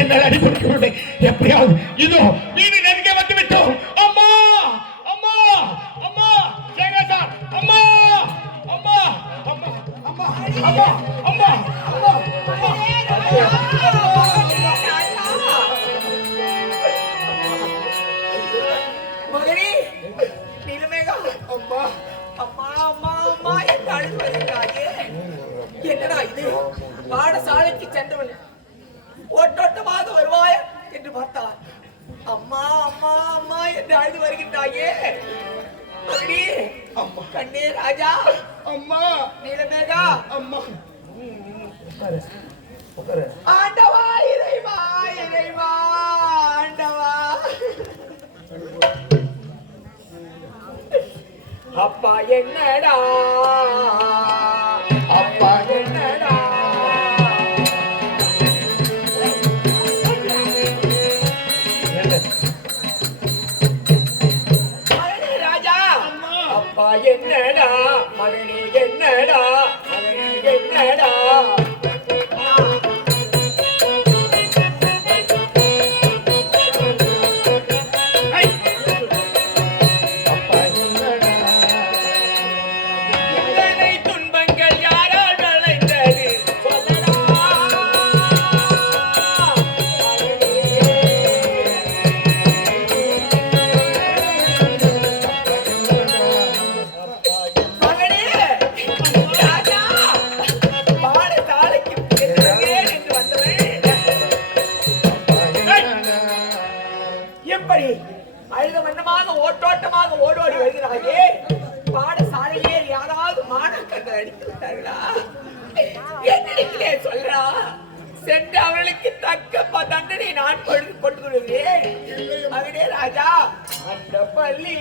என்னால் அடிபடுத்தவில்லை. எப்படியாவது இதோ இது நெருங்க வந்து விட்டோம். அம்மா அம்மா அம்மா சேகசார் அம்மா அம்மா அம்மா அம்மா அம்மா அம்மா அம்மா மகனே நீலமேகா அம்மா அம்மா அம்மா அம்மா என்று அழுது வருகிறாயே. என்னடா இது? பாடசாலைக்கு சென்றவன் ஓட்டோட்டமாக வருவாய் என்று பார்த்தார். அம்மா அம்மா அம்மா என்று அழுது வருகின்றாயே. மகனே அம்மா கண்ணே ராஜா அம்மா நீலமேகா அம்மா ஆண்டவா இறைவா இறைவா ஆண்டவா அப்பா என்னடா அப்பா என்னடா மகனே ராஜா அப்பா என்னடா மகனே என்னடா மகனே என்னடா அழுத வண்ணமாக ஓட்டோட்டமாக ஓடோடி வருகிறாயே. பாடசாலையிலே யாராவது மாணவர்கள் அடித்து விட்டார்களா? என்னிடத்திலே சொல்றா சென்று அவர்களுக்கு தக்க தண்டனை நான் கொடுத்து விடுகிறேன். மகனே ராஜா அந்த பள்ளி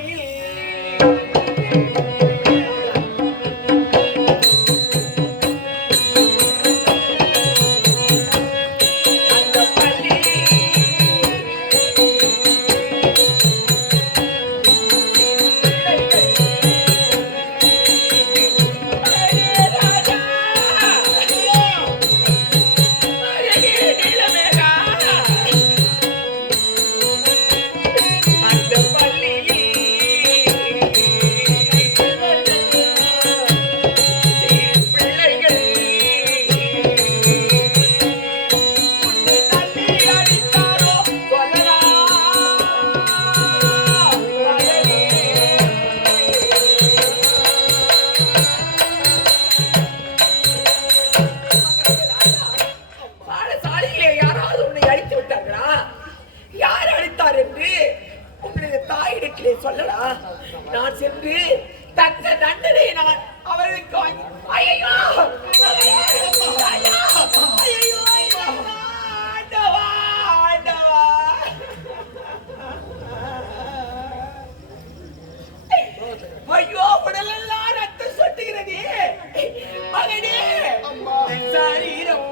சொல்லடா. நான் சென்று தக்க தண்டனை நான் அவர்களுக்கு ஐயோ ஐயோ உடலெல்லாம் ரத்தம் சொட்டுகிறது. மகனே சரீரம்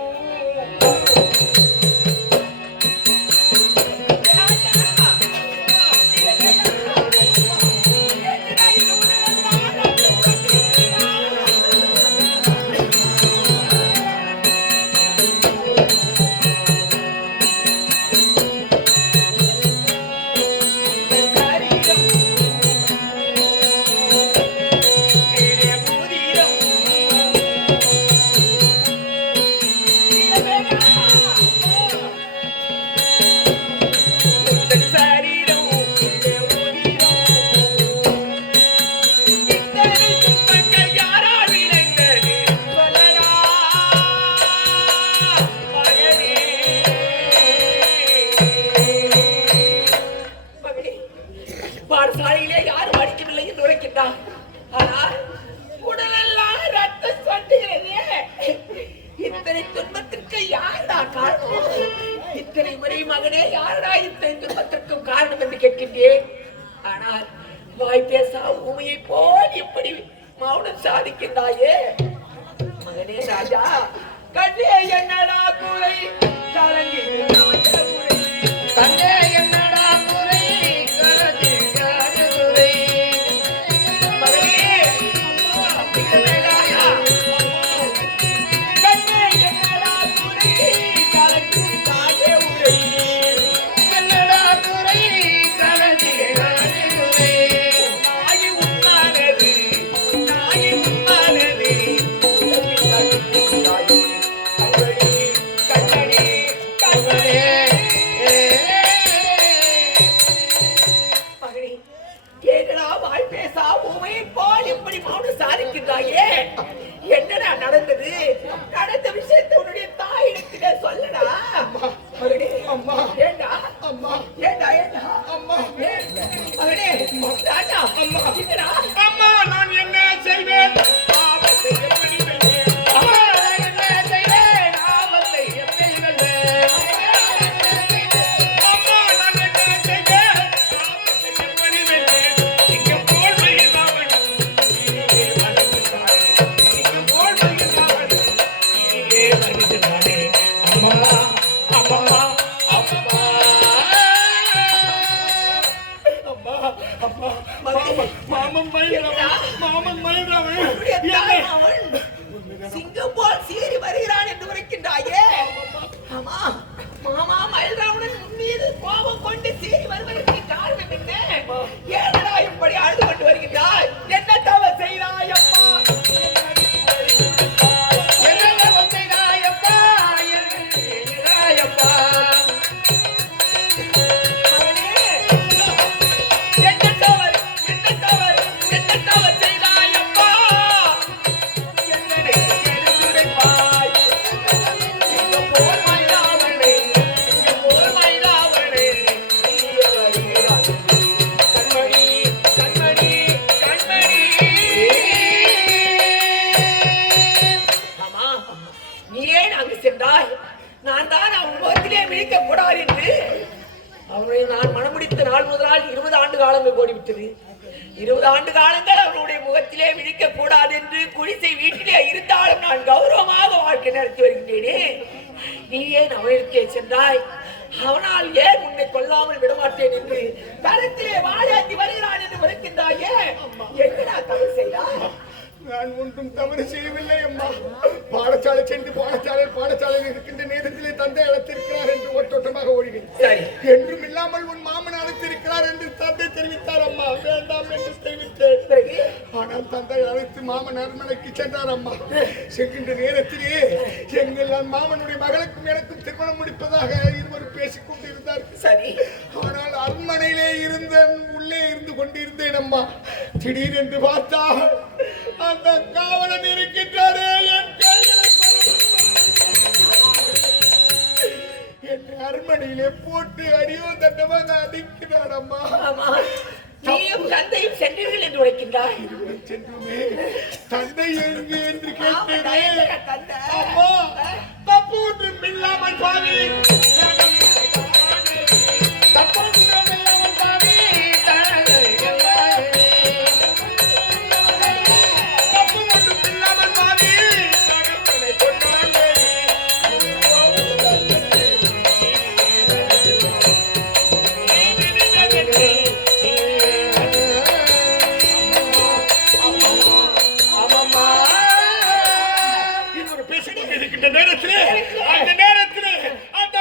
பாடசாலையிலே யாரும் அடிக்கவில்லை என்று உரைக்கின்றார். ஆனால் உடலெல்லாம் ரத்தம் சொட்டுகிறது. இத்தனை துன்பத்திற்கு யாரா காரணம்? இத்தனை முறை மகனே யாரா இத்தனை துன்பத்திற்கும் காரணம் என்று கேட்கின்றேன். ஆனால் வாய் பேசா ஊமையை போல் எப்படி மௌனம் சாதிக்கின்றாயே. மகனே ராஜா கண்ணே என்னடா குறை கலங்கி கண்ணே என்னடா குறை கலங்கி குறை மகனே கண்ணே என்னடா குறை கலங்கி உரை மகனே, ஏனடா வாய் பேசா உமை போல் எப்படி மௌனம் சாதிக்கின்றாயே? என்னடா நடந்தது? நடந்த விஷயத்தை உன்னுடைய தாயிடத்திலே சொல்லடா. மகனே, அம்மா. ஏண்டா அம்மா. ஏண்டா ஏண்டா அம்மா. மகனே, ராஜா அம்மா. என்னடா? அம்மா நான் என்ன செய்வேன் பாவத்தை எப்படி வெல்வேன்? அம்மா, நான் என்ன செய்வேன்? ஆபத்தை எப்படி வெல்வேன்? அம்மா நான் என்ன செய்வேன் பாவத்தை எப்படி வெல்வேன்? சிங்கம் போல் மகிழ்ந்தவன் நீயே மகிழ்ந்தாய். சிங்கம் போல் மகிழ்ந்தவன் நீயே மகிழ்ந்தானே. அம்மா அம்மா அம்மா அம்மா அம்மா மாமன் மயில்றவன் மாமன் மயில்றவன் உன்னுடைய தாய் அவன் சிங்கம் போல் சீறி வருகிறான் என்று உரைக்கின்றாயே? ஆமா, மாமா மயில்ராவணன் உன் மீது கோபம் கொண்டு சீறி வருவதற்கு காரணம் என்ன? ஏனடா இப்படி அழுது கொண்டு வருகின்றாய்? என்ன தவறு செய்தாய் அம்மா? என்ன தவறு செய்தாய் அப்பா? என்ன செய்தாய் அப்பா? மகனே, என்ன தவறு? என்ன தவறு? என்ன தவறு செய்தாய் அப்பா? என்னை எடுத்துரைப்பாய். சிங்கம் போல் மயிலாவணே, சிங்கம் போல் மயிலாவணே, நீயே வருகிறாய். கண்மணி, கண்மணி, கண்மணி. ஆமா, நீ ஏன் அங்கு சென்றாய்? நான் தான் அவன் முகத்திலே விழிக்க கூடாது என்று அவனை நான் மனமுடித்த நாள் முதலால் 20 ஆண்டு காலங்கள் ஓடிவிட்டது. 20 ஆண்டு காலங்கள் அவனுடைய முகத்திலே விழிக்க கூடாது என்று குடிசை வீட்டிலே இருந்தாலும் நான் கௌரவமாக வாழ்க்கை நடத்தி வருகின்றேனே. நீ ஏன் அவனுக்கே சென்றாய்? அவனால் ஏன் உன்னை கொல்லாமல் விடமாட்டேன் என்று தரத்திலே வாழாத்தி வருகிறான் என்று வருகின்றாயே? என்னடா தவறு செய்தாய்? நான் ஒன்றும் தவறு செய்யவில்லை அம்மா. பாடசாலை சென்று பாடசாலையில் இருக்கின்ற நேரத்திலே தந்தை அழைத்திருக்கிறார் என்று ஓட்டோட்டமாக ஓடுகிறேன். சரி, என்றும் இல்லாமல் உன் மாமன் அழைத்திருக்கிறார் என்று தந்தை தெரிவித்தார் அம்மா. வேண்டாம் என்று தெரிவித்தேன். பிறகு ஆனால் தந்தை அழைத்து மாமன் அரண்மனைக்கு சென்றார் அம்மா. செல்கின்ற நேரத்திலே எங்கள் மாமனுடைய மகளுக்கும் எனக்கும் திருமணம் முடிப்பதாக இருவரும் பேசிக் கொண்டிருந்தார்கள். சரி, ஆனால் அரண்மனையிலே உள்ளே இருந்து கொண்டிருந்தேன் அம்மா. திடீரென்று பார்த்தா அந்த காவலன் இருக்கின்றாரே என் கைகளை என்னை அரண்மனையிலே போட்டு அடியோ தண்டமாக அடிக்கிறார் அம்மா. ஆமா, நீயும் தந்தையும் சென்றீர்கள் என்று உரைக்கின்றாய். சென்றுமே தந்தை எங்கே என்று ஆமா, கேட்டேனே. நான் என்னடா தந்தை? அம்மா தப்பு ஒன்றும் இல்லாமல் பாவி தப்பு ஒன்றும் இல்லாமல் பாவி தப்பு ஒன்றும் இல்லாமல் பாவி தகப்பனை கொண்டாண்டே. இருவர் பேசிக் கொண்டிருக்கின்ற நேரத்திலே அந்த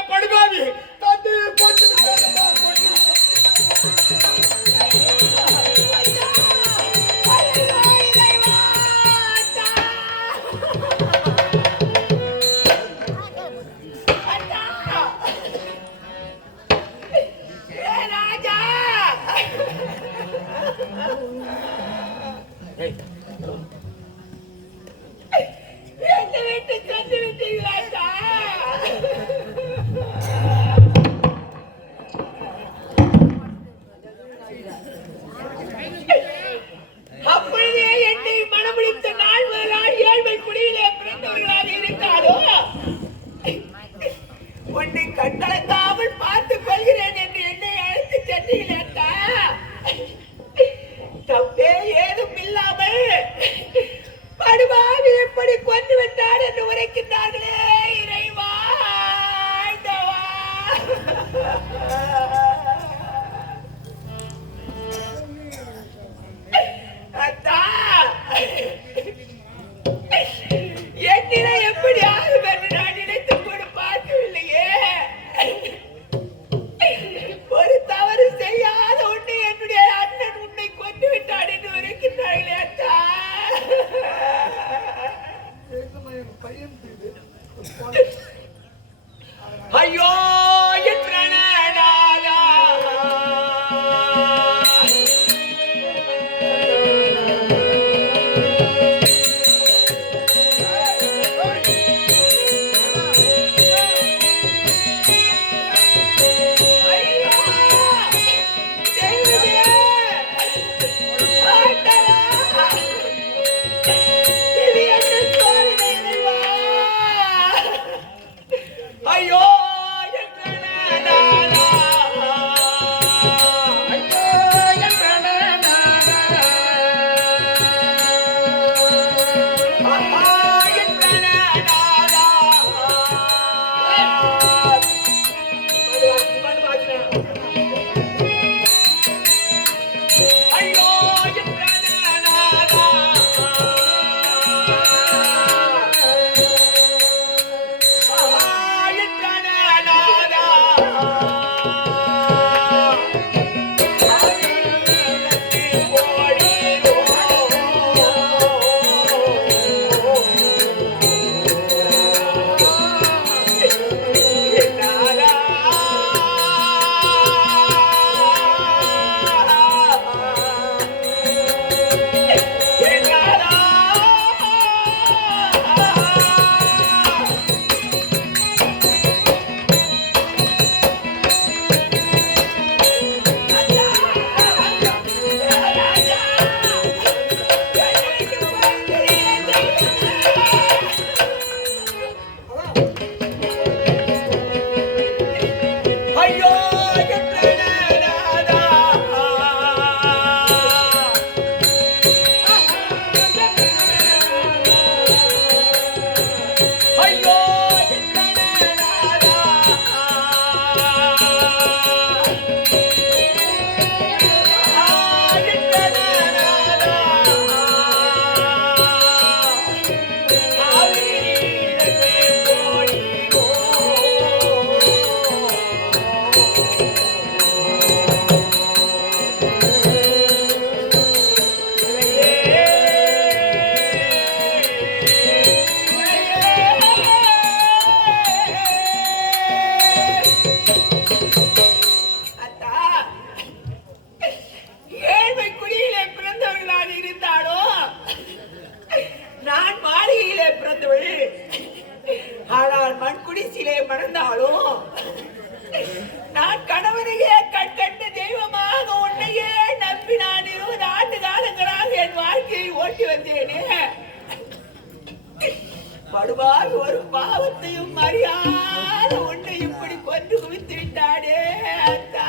கண்டு குவித்து விட்டானே அத்தா.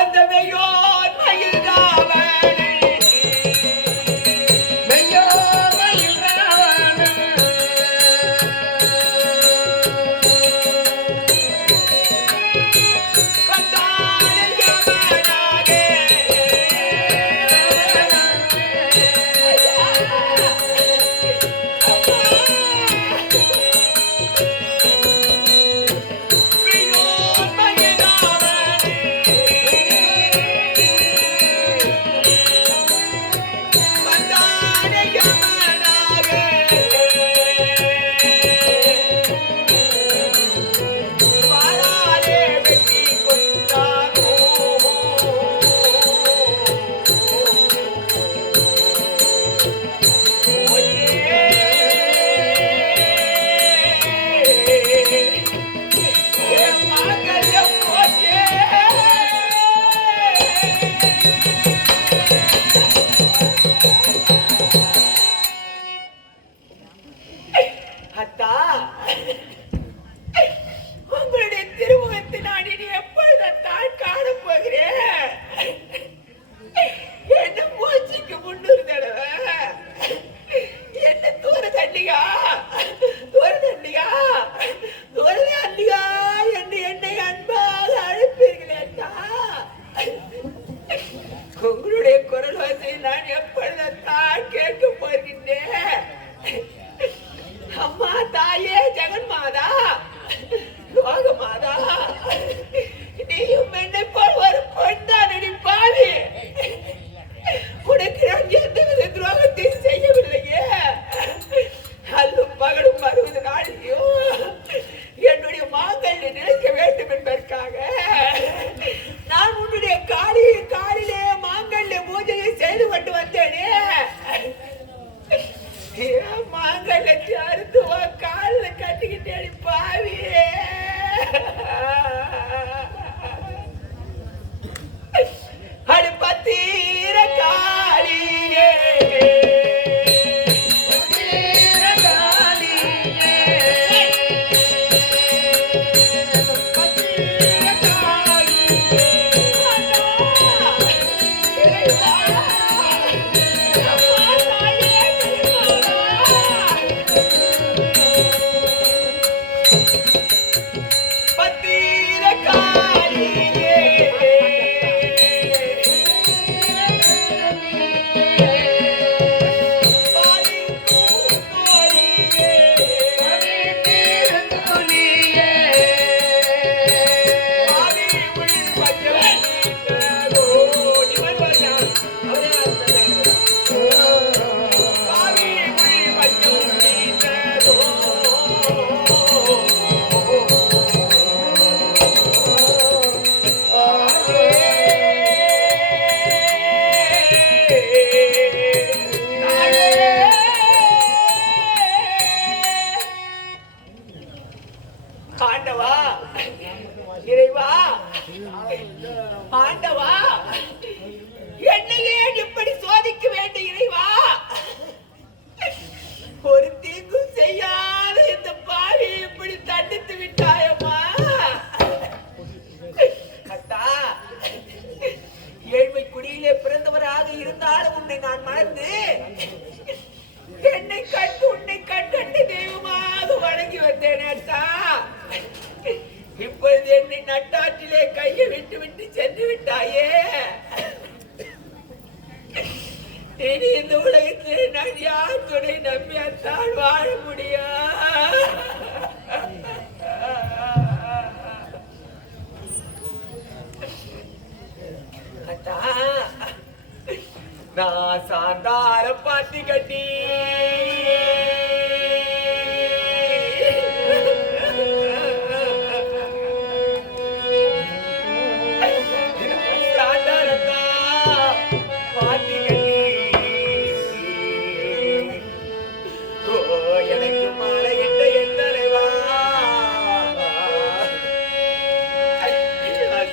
அந்த மெய்யோர் மயில் ராவணே, மெய்யோர் மயில் ராவணே, வந்தானே யமனாகே. மெய்யோர் மயில் ராவணே, வந்தானே யமனாகே. வாளாலே வெட்டி கொண்டானோ. என் மாங்கல்யம் போச்சே. அத்தா, உங்களுடைய திருமுகத்தை நான் இனி எப்பொழுதான் காணப் போகிறேன்? என்ன மூச்சுக்கு 300 தடவை, என்ன தூர தண்டிகா, தூர தண்டிகா, தூர தண்டிகா என்று என்னை அன்பாக அழைப்பீர்களே அத்தா. உங்களுடைய குரல் வாசை நான் எப்பொழுதான் கேட்க போகின்றேன்? அம்மா தாயே ஜெகன்மாதா, லோகமாதா, நீயும் என்னை போல் ஒரு பொன்தானடி பாவி. உனக்கு நான் எந்தவித துரோகத்தையும் செய்யவில்லையே. அல்லும் பகலும் 60 நாளையும் என்னுடைய மாங்கல்ய நிலைக்க வேண்டும் என்பதற்காக நான் உன்னுடைய காலிலே மாங்கல்ய பூஜையை செய்து கொண்டு வந்தேனே. மாங்கல்யத்தை அறுத்து காலில் கட்டிக்கிட்டேன் பாவி. அடி பத்தீர காளியே, பத்தீர காளியே, பத்தீர காளியே, இறைவா, அம்மா தாயே பத்தீர காளியே, பாலிக்கும் தோழியே, பத்தீர காளியே, பாவி உள் பஞ்சம் நீங்கோ. நிவன் வந்தான், அவரே அர்த்தம். பாவி உள் பஞ்சம் நீங்கோ. ஆண்டவா, இறைவா, ஆண்டவா, என்னையே இப்படி சோதிக்க வேண்டும் இறைவா. ஒரு தீங்கும் செய்யாத இந்த பாவி இப்படி தண்டித்து விட்டாயம்மா. அத்தா, ஏழ்மை குடியிலே பிறந்தவராக இருந்தாலும் உன்னை நான் மறந்து என்னை கண்டு உன்னை கண்டு தெய்வமாக வணங்கி வந்தேன் அத்தா. இப்பொழுது என்னை நட்டாற்றிலே கையை விட்டு விட்டு சென்று விட்டாயே. இனி இந்த உலகத்திலே நான் யார் துணை நம்பியாத்தான் வாழ முடியும்? அத்தா, நான் சாந்தார பாத்தி கட்டி சாந்தாரத்தா பாத்தி கட்டி எனக்கு மாலையிட்ட என் தலைவா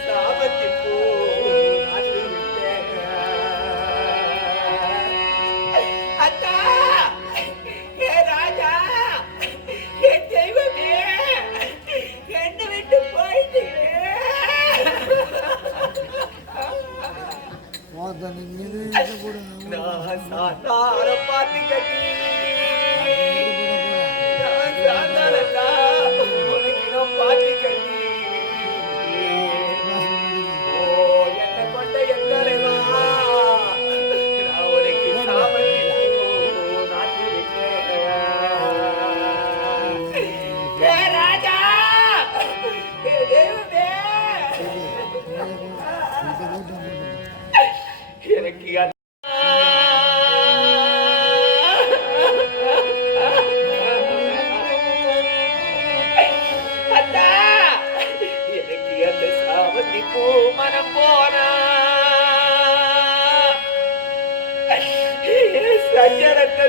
சாபத்தி போ அத்தா பூ மனம் போனா சஞ்சலத்தை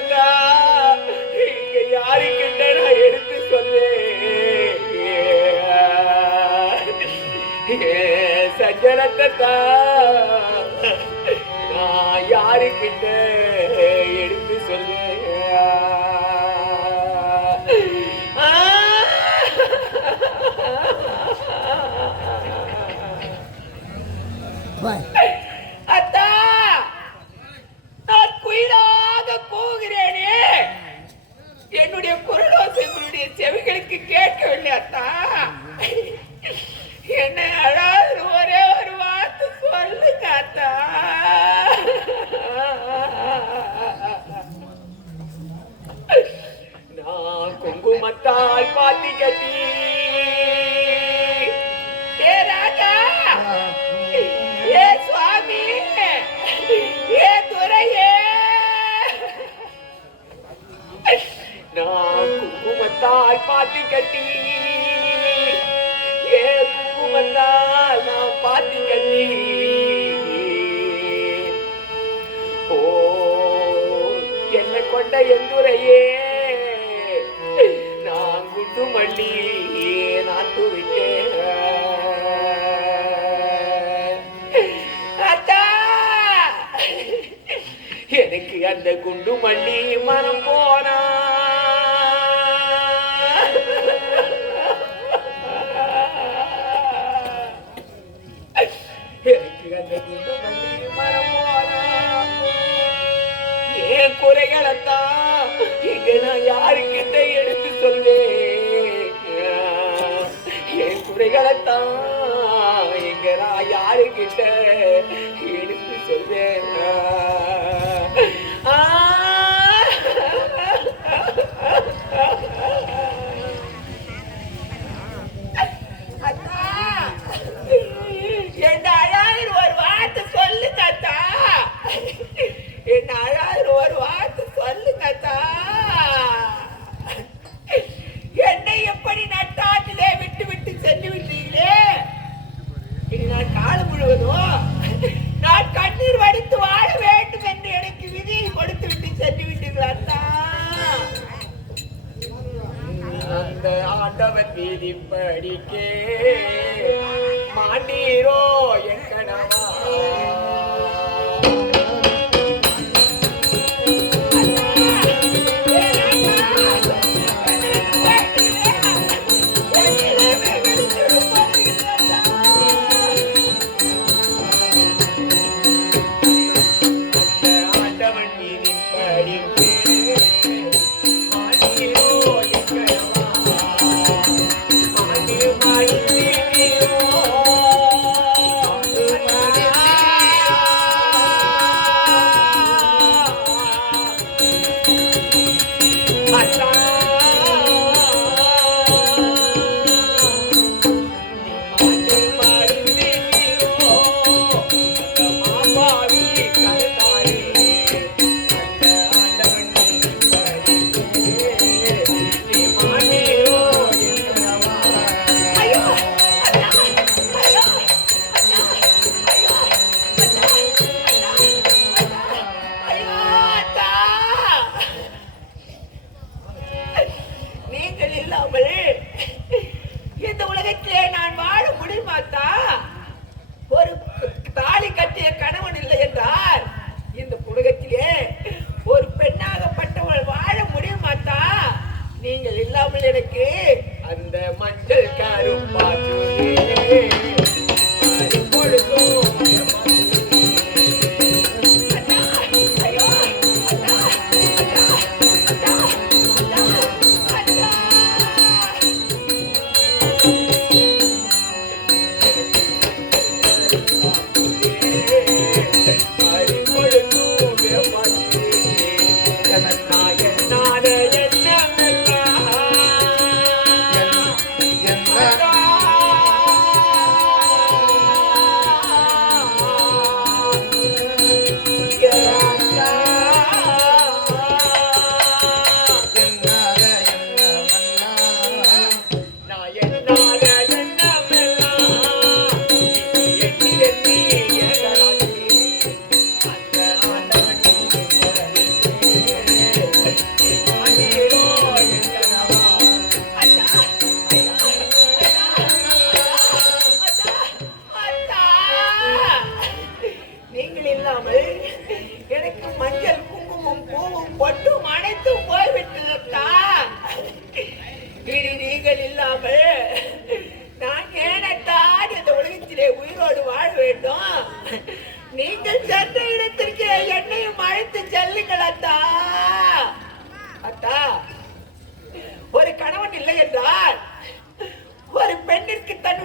இங்க யாருக்கிட்ட நான் எடுத்து சொல்லேன் சஞ்சலத்தை நான் யாருக்கிட்ட எடுத்து சொல்லேன் அத்தா நான் குயிலாக கூகிறேனே என்னுடைய குரலோசை உன்னுடைய செவிகளுக்கு கேட்கவில்லை அத்தா என்னை அழாது ஒரே ஒரு வார்த்தை சொல்லுங்க அத்தா நான் குங்குமத்தால் பாத்தி கட்டி ஏ ராஜா ஏ சுவாமி ஏ துரையே நான் குங்குமத்தால் பாத்தி கட்டி ஏ குங்குமத்தால் நான் பாத்தி கட்டி ஓ என்னை கொண்ட எந்துரையே நான் குண்டு மல்லி நாட்டு விட்டேன் எனக்கு அந்த குண்டு மல்லி மனம் போனா எனக்கு அந்த குண்டு மல்லி மனம் போனா என் குறைகளைத்தான் இங்க நான் யாருக்கிட்ட எடுத்து சொல்வேன் என் குறைகளைத்தான் இங்க நான் யாருக்கிட்ட எடுத்து சொல்வேன் என்ன அழாது ஒரு வார்த்தை சொல்லுங்க அத்தா என்ன அழாது ஒரு வார்த்தை சொல்லுங்க அத்தா என்னை எப்படி நட்டாற்றிலே விட்டு விட்டு சென்று விட்டீங்களே இனி நான் காலம் முழுவதும் நான் கண்ணீர் வடித்து வாழ வேண்டும் என்று எனக்கு விதியை கொடுத்து விட்டு சென்று விட்டீங்களா அத்தா அந்த ஆண்டவன் வீதி படிக்கே மாண்டீரோ என் கணவா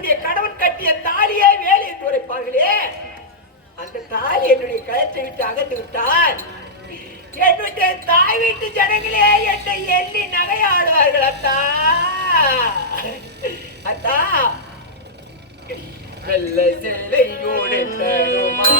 என்னுடைய கணவன் கட்டிய தாலியே வேலை என்று உரைப்பார்களே, அந்த தாலி என்னுடைய கழுத்தை விட்டு அகன்று விட்டார். என்னுடைய தாய் வீட்டு ஜனங்களே என்னை எண்ணி நகையாடுவார்கள். அத்தா அத்தா வெள்ள சேலையோடு தருமா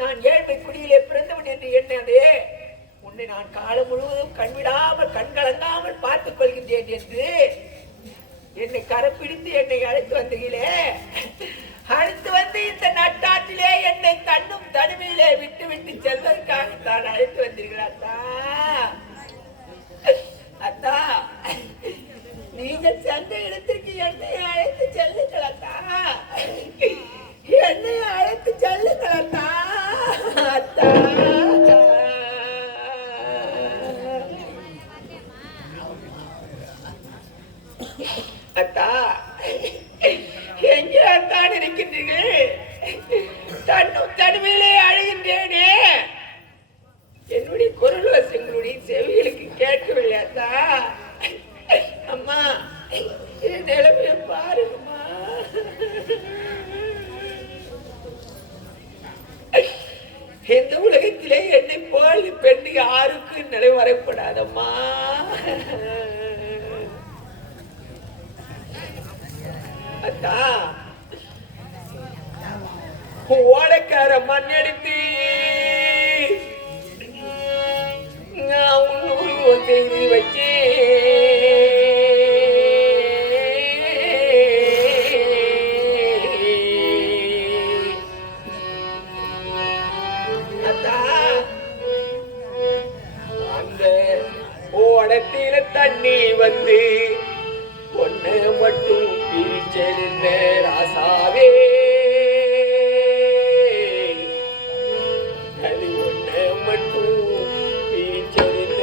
நான் ஏழ்மை குடியிலே பிறந்தவன் என்று எண்ணாதே. உன்னை நான் காலம் முழுவதும் கண்விடாமல் கண்கலங்காமல் பார்த்துக் கொள்கின்றேன் என்று என்னை கரப்பிடித்து என்னை அழைத்து வந்தீங்களே. அழைத்து வந்து இந்த நட்டாற்றிலே என்னை தன்னும் தனிமையிலே விட்டு விட்டு செல்வதற்காக தான் அழைத்து வந்தீர்களா அத்தா? அத்தா, நீங்கள் சென்ற இடத்திற்கு என்னை அழைத்து செல்லுங்கள் அத்தா. என்னை அழைத்து செல்லுங்கள் அத்தா. அத்தா அத்தா, எங்கே தான் இருக்கின்றீர்கள்? தன்னும் தனிமையிலே அழுகின்றேனே. என்னுடைய குரல் வசங்களுடைய செவிகளுக்கு கேட்கவில்லை அத்தா. அம்மா, என் நிலைமையை பாருங்கம்மா. இந்த உலகத்திலே என்னை போல் பெண்ணு யாருக்கும் நிலை வரப்படாதம்மா. அத்தா, ஓடக்கார மண்ணெடுத்து நான் உன்னூறு செய்து வச்சேன். தண்ணி வந்து ஒன்னு மட்டும் பிரிச்செழுந்த ராசாவே, அது ஒன்னு மட்டும் பிரிச்செழுந்த.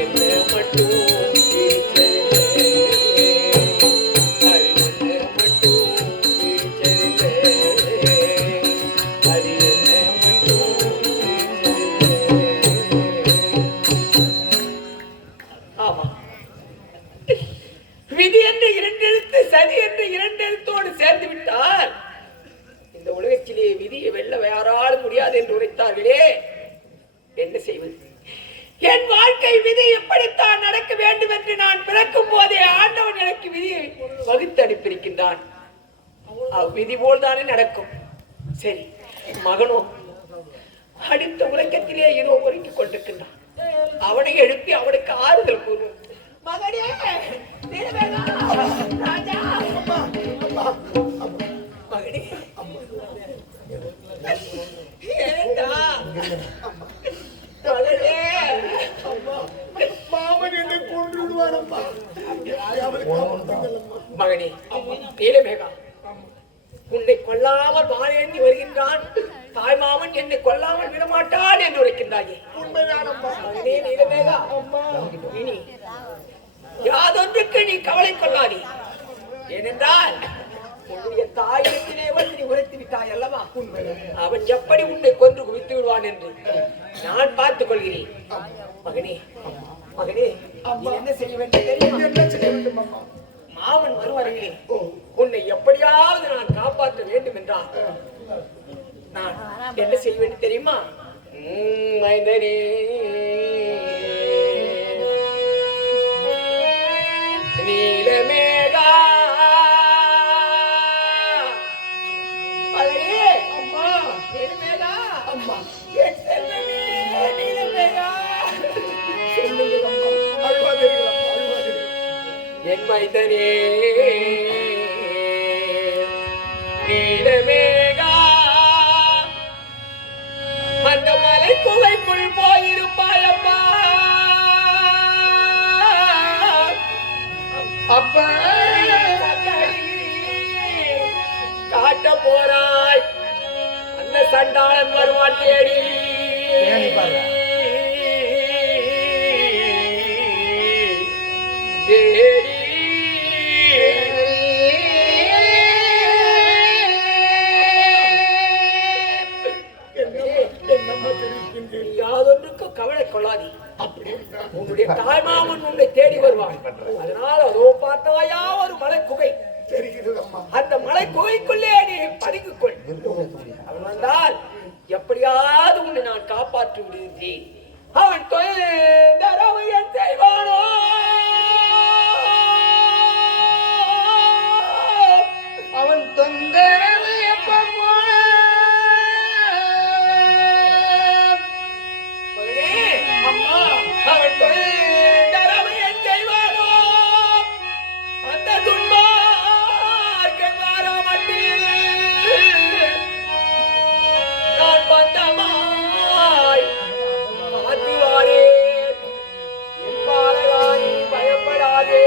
என்ன மட்டும் விதி என்று இரண்டெழுத்து சரி என்று இரண்டெழுத்தோடு சேர்ந்து விட்டால் இந்த உலகத்திலே விதியை வெல்ல யாராலும் முடியாது என்று உரைத்தார்களே, என்ன செய்வது? என் வாழ்க்கை விதி எப்படித்தான் நடக்க வேண்டும் என்று நான் பிறக்கும் போதே ஆண்டவன் எனக்கு விதியை வகுத்து அனுப்பியிருக்கின்றான். விதி போல்தானே நடக்கும். சரி, மகனோ அடுத்த உலகத்திலே ஏதோ ஒருக்கிக் கொண்டிருக்கின்றான். அவனை எழுப்பி அவனுக்கு ஆறுதல் கூறும். மகனே ராஜா, மகனே மாமன் என்னை கொன்று விடுவானப்பா. மகனே நீலமேகா, உன்னை கொல்லாமல் வாழேந்தி வருகின்றான். தாய் மாமன் என்னை கொல்லாமல் விடமாட்டான் என்று உரைக்கின்றாயே, உண்மைதானப்பா. மகனே நீலமேகா, இனி யாதொன்றுக்கு நீ கவலை கொள்ளாதே. ஏனென்றால் உன்னுடைய தாயிடத்திலே வந்து நீ உரைத்து விட்டாய் அல்லவா? அவன் எப்படி உன்னை கொன்று குவித்து விடுவான் என்று நான் பார்த்துக் கொள்கிறேன். மகனே மகனே, நீ என்ன செய்ய வேண்டும் தெரியுமா? மாமன் வருவார்களே, உன்னை எப்படியாவது நான் காப்பாற்ற வேண்டும் என்றால் நான் என்ன செய்ய வேண்டும் தெரியுமா? மைந்தனே நீலமேகா, மகளே, அம்மா நீலமேகா, அம்மா என் செல்லமே நீலமேகா, சொல்லுங்கள் அம்மா, அழுவாதீர்கள் அம்மா, அழுவாதீர்கள். என் மைந்தனே நீலமேகா, அந்த மலை குகைக்குள் போயிருப்பாயம்மா. அப்ப காட்ட போறாய், அந்த சண்டாளன் வருவான் தேடி. தேடி யாதொன்றுக்கும் கவலை கொள்ளாதே. உன்னுடைய தாய்மாமன் உன்னை தேடி வருவான். அதனால அதோ பார்த்தாயா ஒரு மலை குகை தெரிகிறது அம்மா. அந்த மலை குகைக்குள்ளே நீ பதுங்கிக் கொள். அவன் வந்தால் எப்படியாவது உன்னை நான் காப்பாற்றி விடுகிறேன். அவன் தொழில் என் செய்வானோ? அவன் தொந்தரவு எப்ப போன மகனே, அம்மா, அவன் தொழில் என் செய்வானோ? அந்த துன்மார்க்கன் வாராமட்டில் நான் பந்தமாய் மாற்றுவாரேன். என் பாலகாணி பயப்படாதே.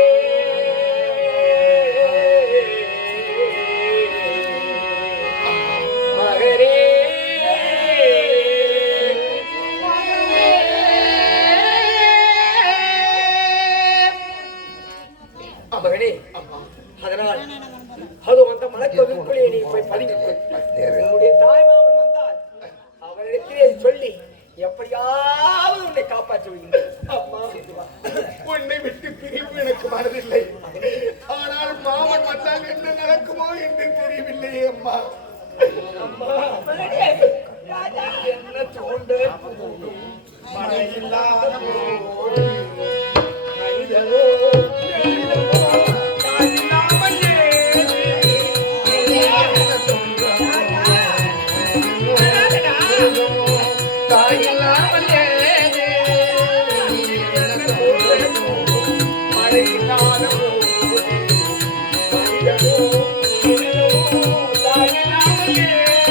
மகனே மகனே, அதனால் அது அந்த மலைப்பகுதிக்குள்ளே நீ போய் பதுங்கிக் கொள். என்னுடைய தாய்மாமன் வந்தால் அவனிடத்திலே சொல்லி எப்படியாவது உன்னை காப்பாற்றி விடுகிறேன். அம்மா, உன்னை விட்டு பிரிவு எனக்கு மனதில்லை. ஆனால் மாமன் வந்தால் என்ன நடக்குமோ என்று தெரியவில்லையே அம்மா. மகனே, ராஜா என்ன தோண்டு மழையில்லாத போது மனிதனோ தாயில்லாமல் ஏது. தாயில்லாமல் ஏது. மழையில்லாத போது மனிதனோ தாயில்லாமல் ஏது.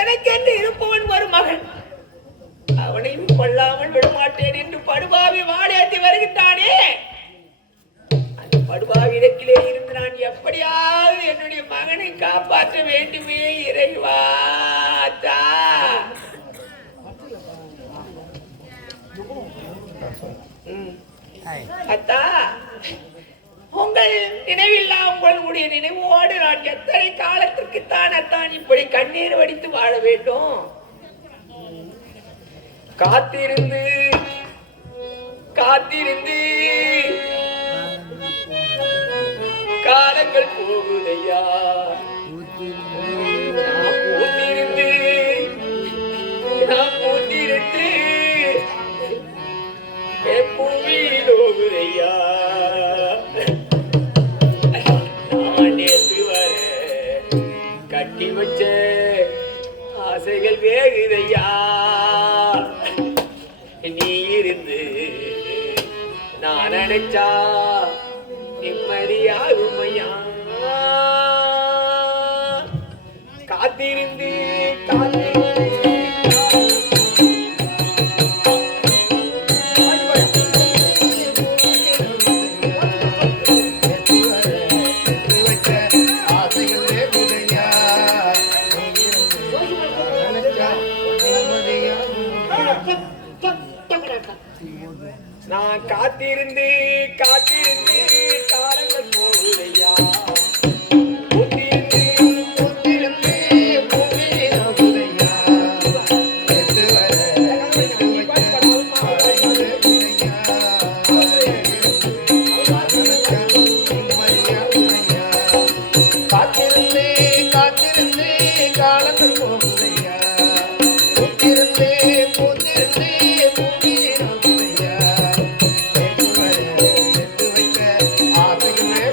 எனக்கென்று இருப்பவன் ஒரு மகன், அவனையும் கொள்ளாமல் விடமாட்டேன் என்று படுபாவி வாழேற்றி வருகின்றானே. அந்த படுபாவி இடத்திலே இருந்து நான் எப்படியாவது என்னுடைய மகனை காப்பாற்ற வேண்டுமே இறைவா. அத்தா, உங்கள் நினைவில்லா உங்களுடைய நினைவோடு நான் எத்தனை காலத்திற்குத்தான் அத்தான் இப்படி கண்ணீர் வடித்து வாழ வேண்டும்? காத்திருந்து காத்திருந்து காலங்கள் போகுதையா. நான் பூத்திருந்து எப்பூமியில் போகுதையா. நான் நேற்று வர கட்டி வச்ச ஆசைகள் வேகுதையா. நீ இருந்து நான் நினைச்சா நிம்மதியாகுமையா. காத்திருந்து காத்திருந்து நான் காத்திருந்து காத்திருந்து காலங்கள் போகுதையா. ஆசைகள்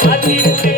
காத்திருக்க